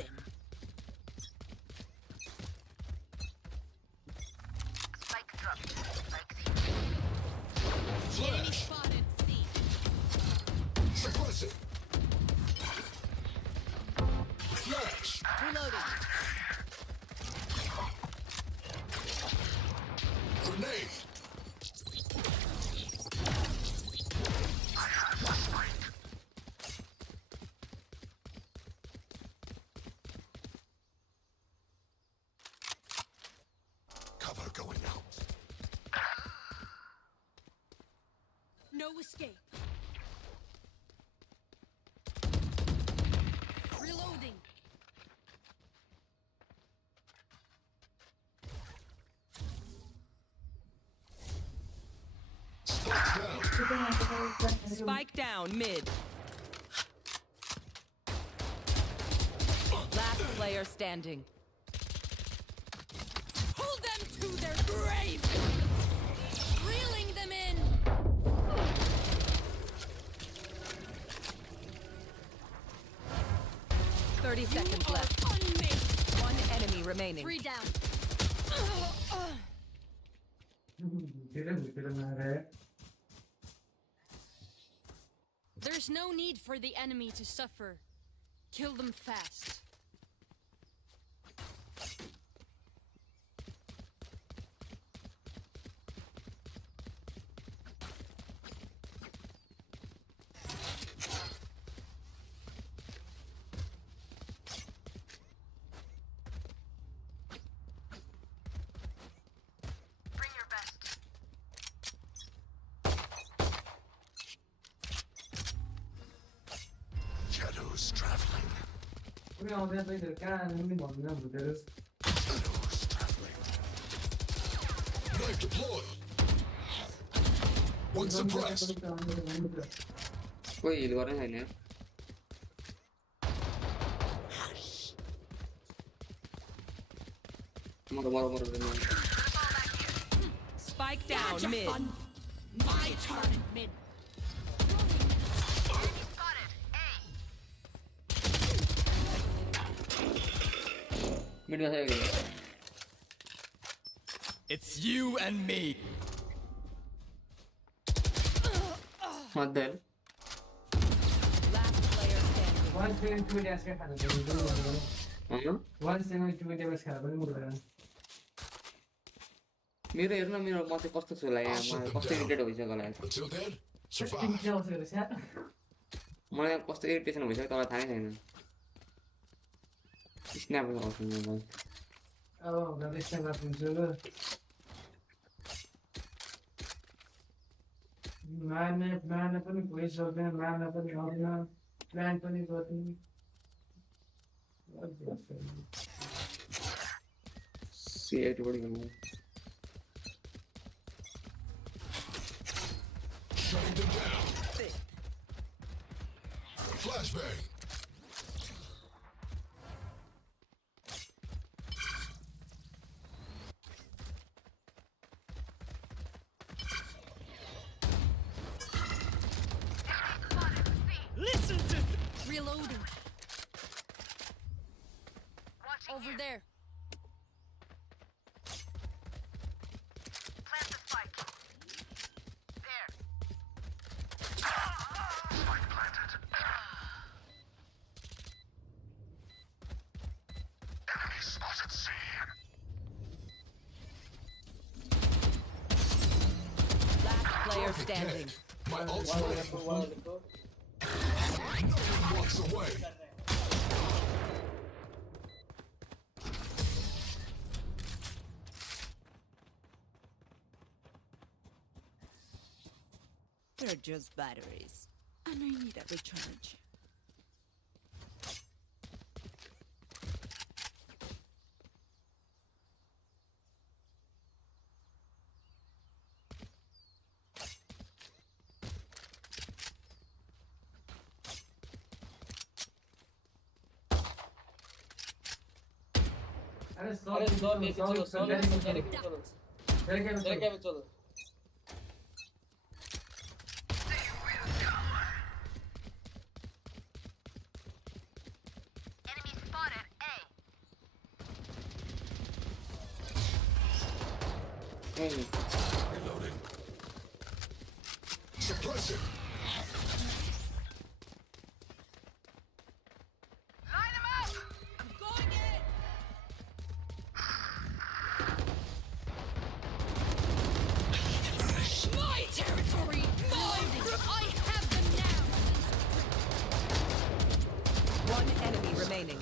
Spike drop. Spike Enemy spotted. C. Suppress it. Flash. Reloading. Grenade. Cover going out. No escape. Reloading. Spike down mid. Last player standing. Hold them to their grave. Reeling them in. 30 seconds left. On me. One enemy remaining. 3 down. There's no need for the enemy to suffer. Kill them fast. Bring your best. Shadows traveling. 우리 어디서 이렇게 하는 먹는 무대를 Shadows traveling. Knife deployed. One suppressed. Wih, luarnya ini. Moro ini. Spike down mid. My turn. Mid. Spotted. A. Mid saya gitu. It's you and me. Model. Last player standing. 원 세븐 투 데스 하는 거 Huh? 원 세븐 투 데스 하는 거 모르겠어. मेरो हेर्न मेरो म चाहिँ कस्तो छु होला यहाँ मलाई कस्तो इरिटेट भइसक्यो होला Until then, survive. 진짜 어색해. मलाई कस्तो इरिटेसन भइसक्यो तपाईँलाई थाहै छैन स्न्याप गर्छु म 어, 나도 생각 좀 줘. माने पनि कोही सक्दैन मार्न पनि आउँदैन प्लान पनि गर्दैन सीएट बढी गर्नु Shutting them down. Flashbang. Listen to Reloading. Watching Over here. there. Plant the spike. There. Enemy spotted C. Last player standing. My ult's ready. No one walks away. They're just batteries. And I need a recharge. अरे सौ Hey. Reloading. Suppressing. Line them up! I'm going in! My territory! Mine! I have them now! One enemy remaining.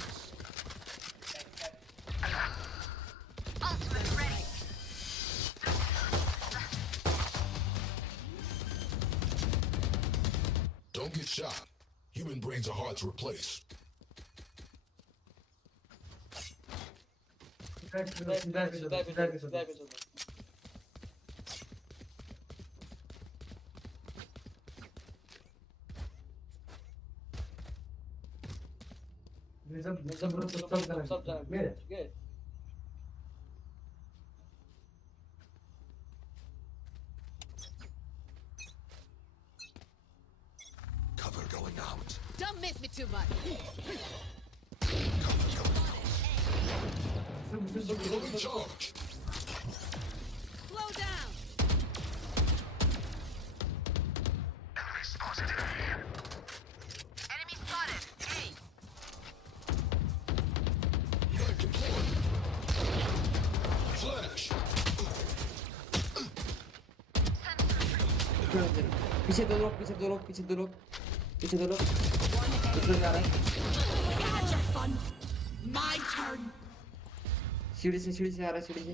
Ultimate ready. Don't get shot. Human brains are hard to replace. Cover going out. Don't miss me too much! Throwing charge. Slow down! Enemy spotted. A. Knife deployed. Flash. पीछे दो लोग पीछे दो लोग पीछे दो लोग पीछे दो लोग दूसरे जा रहे हैं Had your fun! My turn! सीढ़ी से आ रहा है सीढ़ी से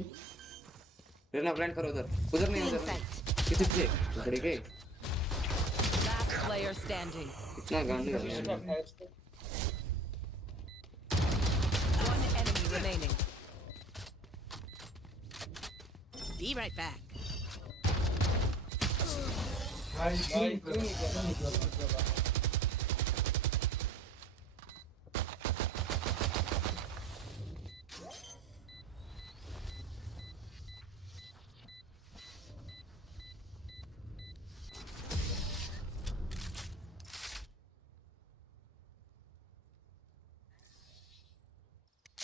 रहना ब्लाइंड करो उधर नहीं उधर पीछे पीछे उधर के Last player standing. इतना गांडी है One enemy remaining. Be right back.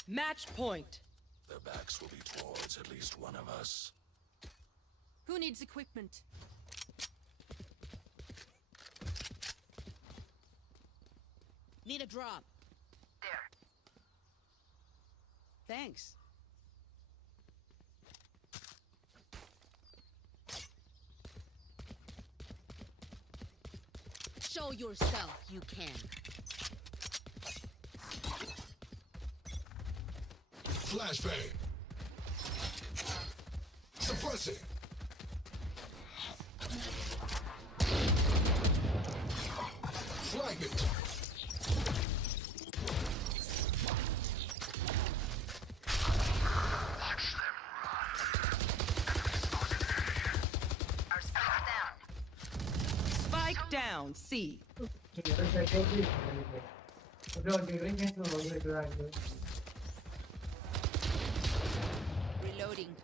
Match point. Their backs will be towards at least one of us. Who needs equipment? Need a drop. There. Thanks. Show yourself you can. Flashbang. Suppressing. Flag it. Our spike down. Spike down. C. Reloading.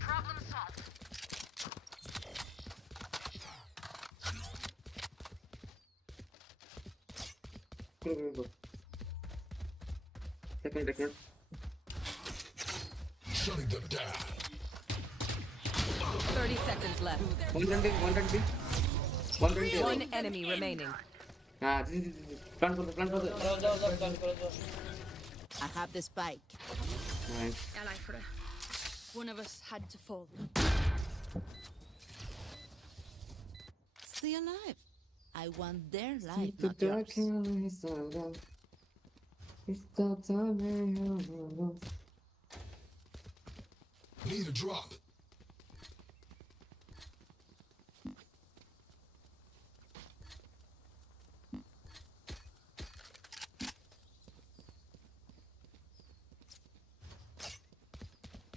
Problem solved. go second Shutting them down. 30 seconds left. 120 One enemy remaining. हाँ जी plan for the I have the spike. nice Ally for it. One of us had to fall. Stay alive. I want their life, the not yours. dark is so it's the time Need a drop.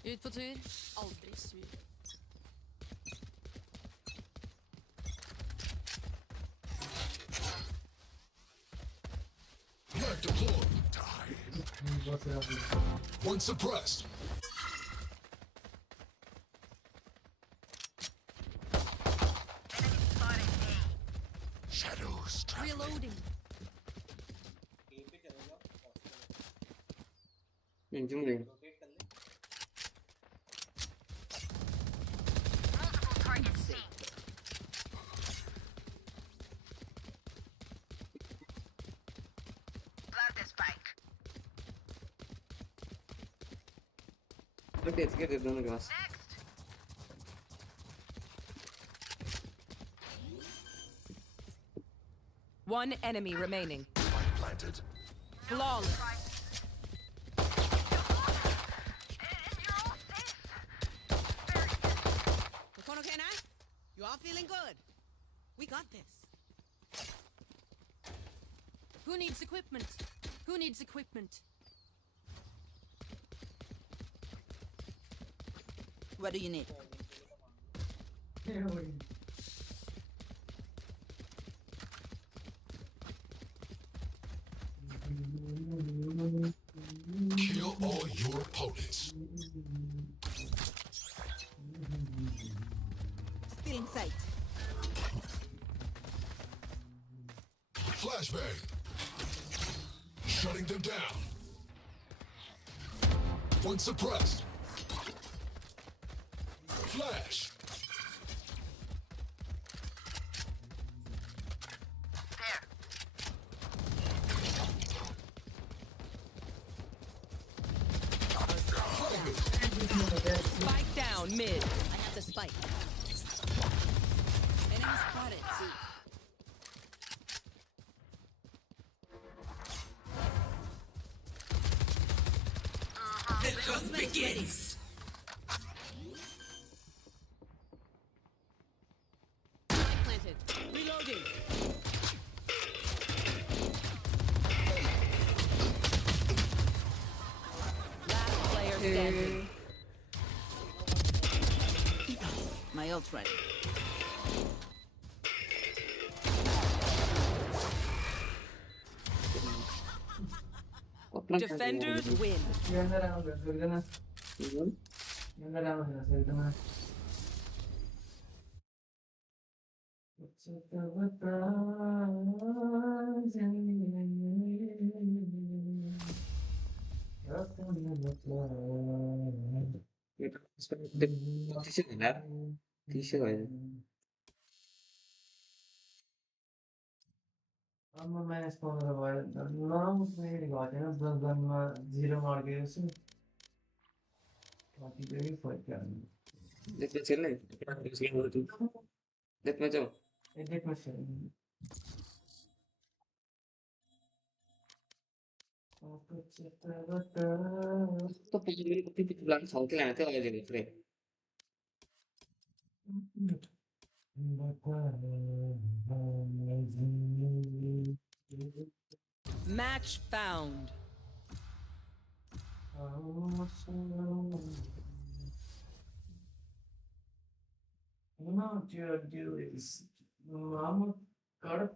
Ut på tur. Aldri sur. Knife deployed. Die. What's up? One suppressed. Shadows traveling. Reloading. Zoom ले Multiple targets C. Plant the spike. Look at it दोनों के पास Next. One enemy remaining. Spike planted. Flawless. And you're all safe. Very good. Kokono can I? You all feeling good? We got this. Who needs equipment? Who needs equipment? What do you need? Kill all your opponents. Still in sight. Flashbang. Shutting them down. One suppressed. Flash. There. Spike down mid. I have the spike. Enemy spotted. See. Begins. Spike planted. Reloading. Last player standing. My ult ready. Defenders win. Ganda lang ako, ganda na. Ganda lang ako, ganda na. What's up with us? T-shirt है यार T-shirt है अब मैं इसको नाम उसमें दिखाते हैं 10 गन में 0 मार के उसे बाकी पे भी फर्क क्या है देख में चल रहे इसलिए बोल तू देख में जाओ एडिट में से तो पिछले प्लान साउथ के लाने थे वाले जगह पे Match found. What you do is Mama got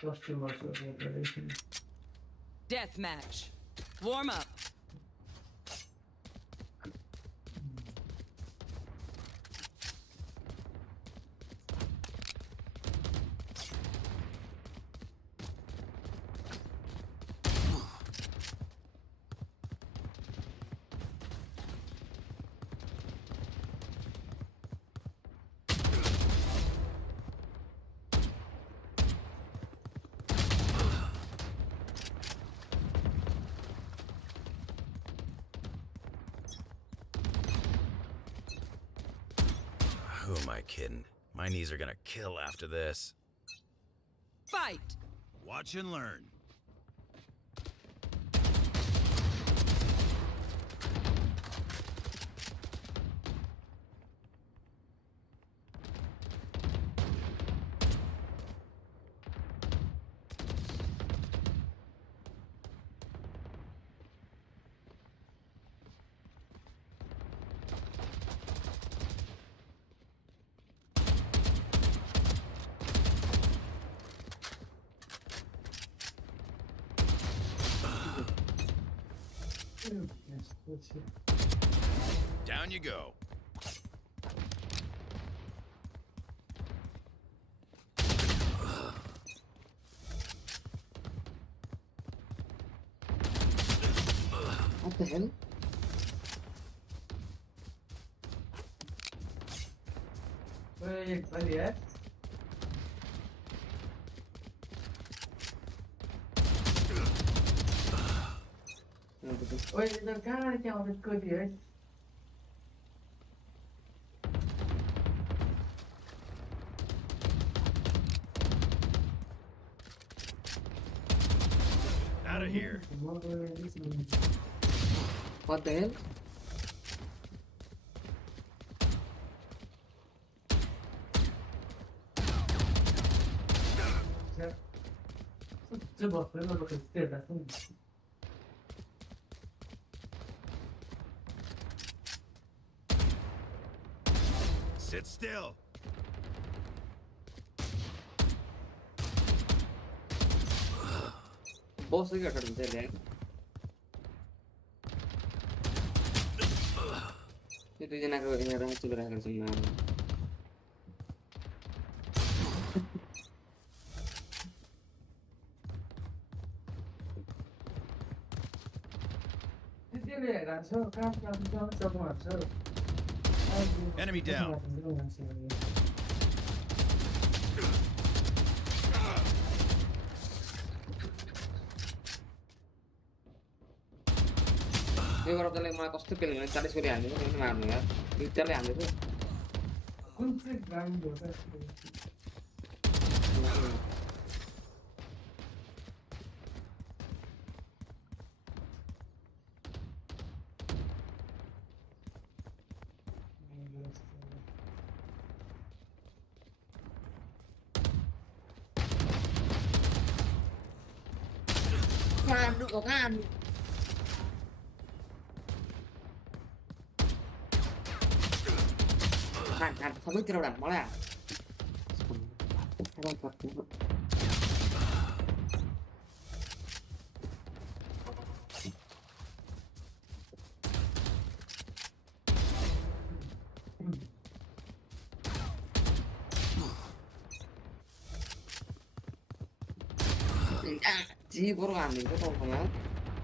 customers of operation. Death match. Warm up. Who am I kidding? My knees are gonna kill after this. Fight. Watch and learn. Down you go. What the hell? एक बल यार ओए इधर कहाँ क्या मदद कर दिया है Out of here. What the hell?这把回了个对的，Sit still. Boss क्या कर देते हैं ये तुझे ना करो ये रहा चल रहा है सुनना त्यसले रान्छौ काम सक्नु हुन्छ Enemy down. ये बार अपने लिए मार कॉस्ट पे लेने 40 को ले आने को नहीं मारना यार इतना ले आने को कुन चाहिँ ग्राउन्ड हो त Được có gan Hàn không biết đâu đặt nó là chỉ có làm thì có không á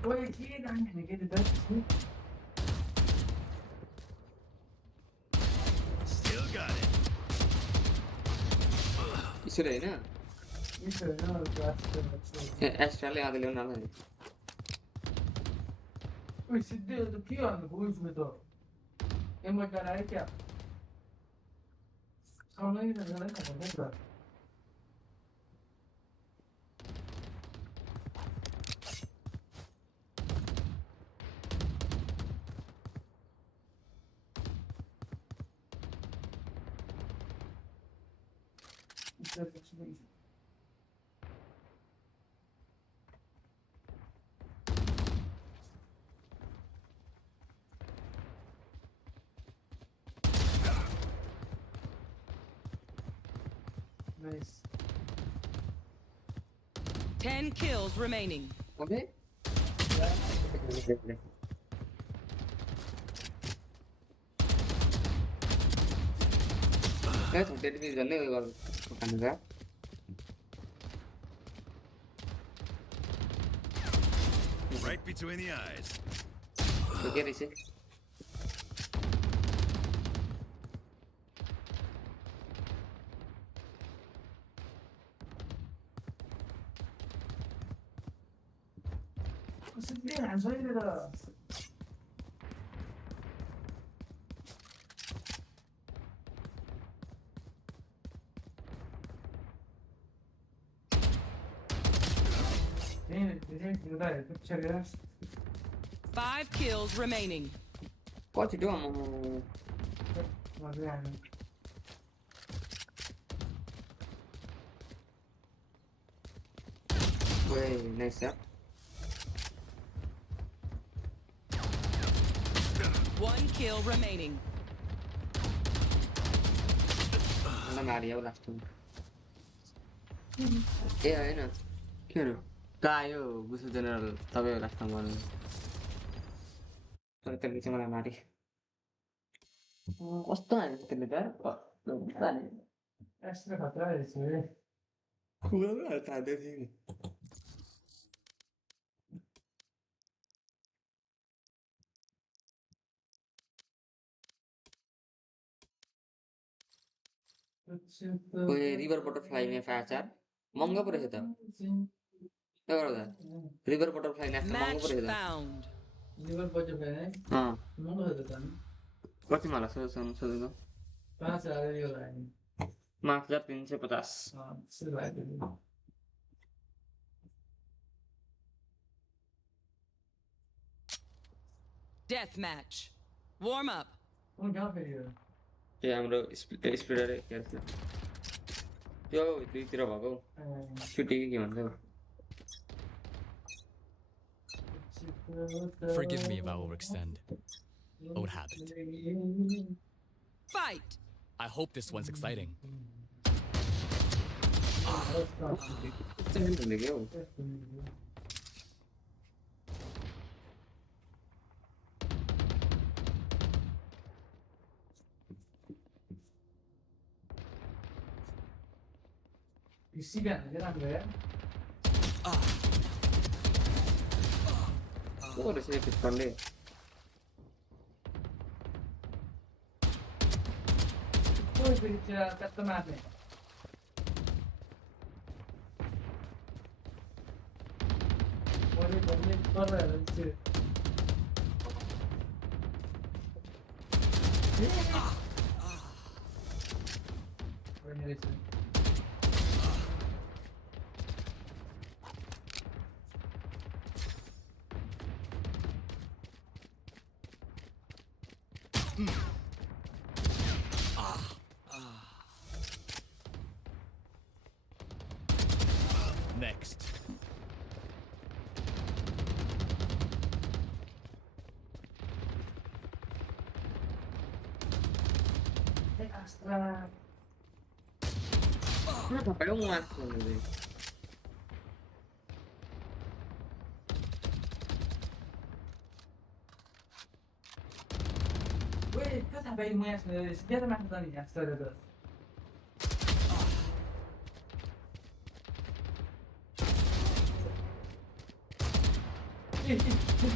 ओए के गाडी नि के त Still got it. इसो ले ना यसो न क्लास एक्स्ट्रा ले आदि ल्याउन आले ओए सिधै त के गर्नु हो उसले त एममा गराए क्या साउनै न गराए न त Nice. 10 kills remaining. Okay. Cái thằng tên đi dẫn này còn ăn gác. Right between the eyes. Được kia đi xí. सिधै हान्छ नि त नि 5 kills remaining. Có chỉ đúng không? Ui, nice shot. One kill remaining. Nó mà đi đâu last one. Cái ấy nè. Cái nào? Cái yo, busu general. Tabe last one. तर त्यसले चाहिँ मलाई मारे कस्तो हाल्यो त्यसले त एक्स्ट्रा खतरा रहेछ है हाल्दै थियो नि रिभर बटरफ्लाई में फायर महँगो पो रहेछ त के गर्दा रिभर बटरफ्लाई नेसनल महँगो पो Match रहेछ found. लिभर बटरफ्लाई है अँ महँगो छ त त कति मलाई सोध्नु 5,000 यो लाग्यो 5350 त्यसो लाग्यो Death match. Warm up. कुन ठाउँ फेरि यो त्यो हाम्रो स्प्लिटर त्यो दुईतिर भएको छुट्टी के भन्छ Forgive me if I overextend. Old habit. Fight. I hope this one's exciting. चाहिँ हुने के हो पिसी भ्यान चाहिँ राम्रो यार को रहेछ यो पिस्टनले कोही फेरि चाहिँ ट्याक्क मार्ने मैले भन्ने गरेर चाहिँ रहेछ Next. Extra. Apa yang masuk ini? Wait, kau sampai ilmu yang sebenarnya dia teman kita nih ya, saudara.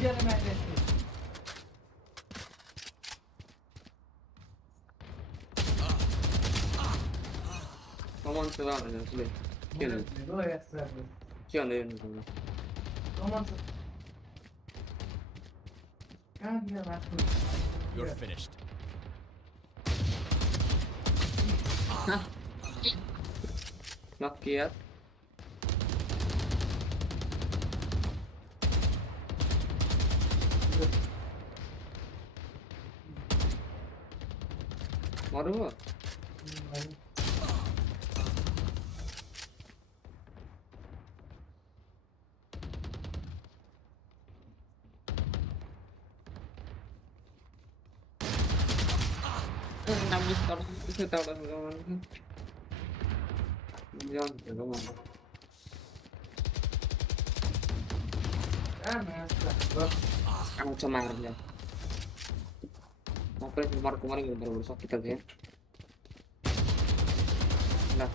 Dia teman kita. Come on, sit down and play. Kill him. Go extra. Kill him. Come on. Kan dia masuk. You're finished. Knock kiat. Maru. Nangis terus itu tahu dah kawan. Jangan kawan. Ang cemar dia. Apa yang kemarin baru sakit aja. Nah.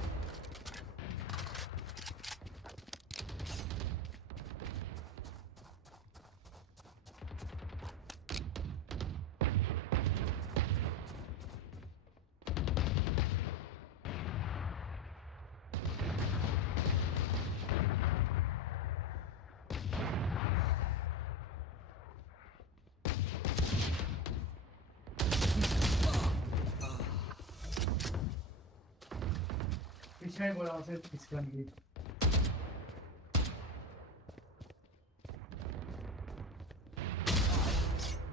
Pichai bola आउँछ पिचकन गीत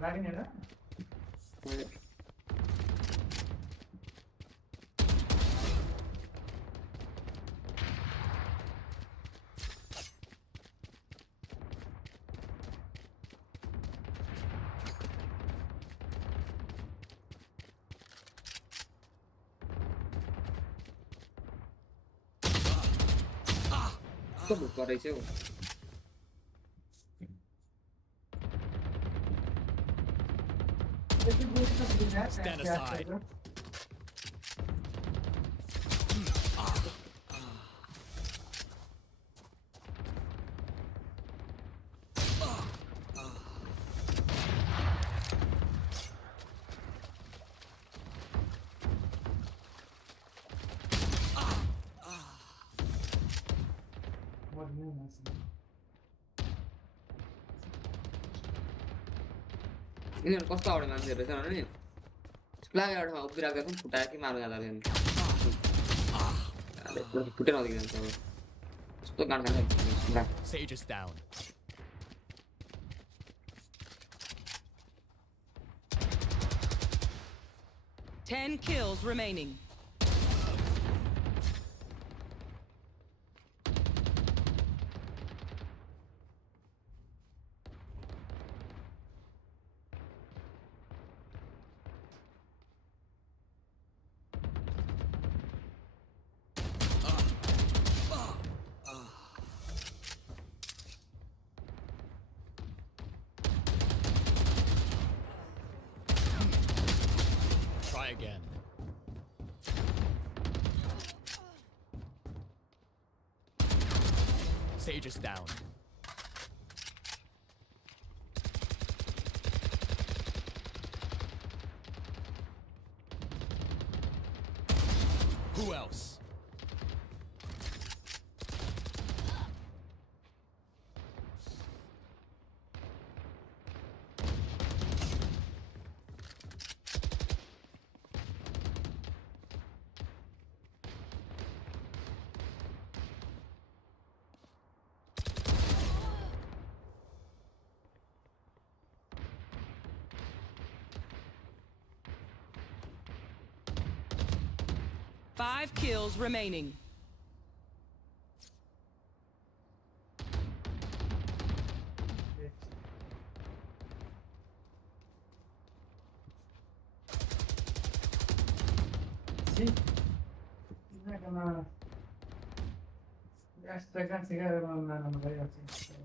लाग्ने र Kok buka रहेछ हो Stand aside. ini कस्तो आउने मान्छेहरु छ भने नि लाग्यो एउटा ठाउँमा उभिरहेको पनि फुटायो कि मार्नु जाँदा रहेछ नि फुटेर आउँदै जान्छ अब कस्तो गाड खान्छ Sage is down. Ten kills remaining. Try again. Sage is down. Who else? Five kills remaining. Sì, non è che una... Queste ragazze che non magari così.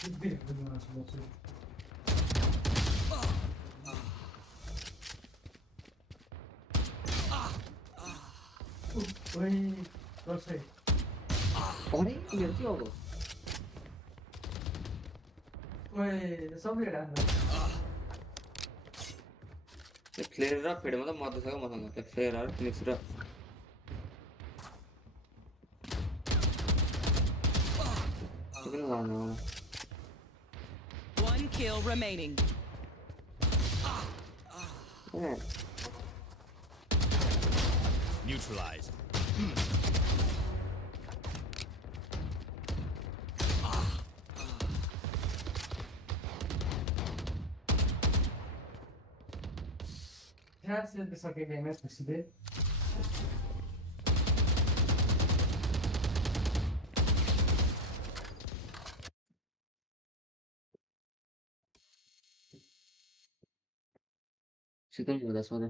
Che bene che non sono solo. Oi, cos'è? अरे मेरो के हो Oi, sombrerando. त्यो flare र फेडमा त मर्दैछ क्या मसँग त्यो flare र Phoenix र के पनि गर्नु One kill remaining. Neutralized. Grazie, so che mi hai messo si vede. सिधै हुँदा सोधे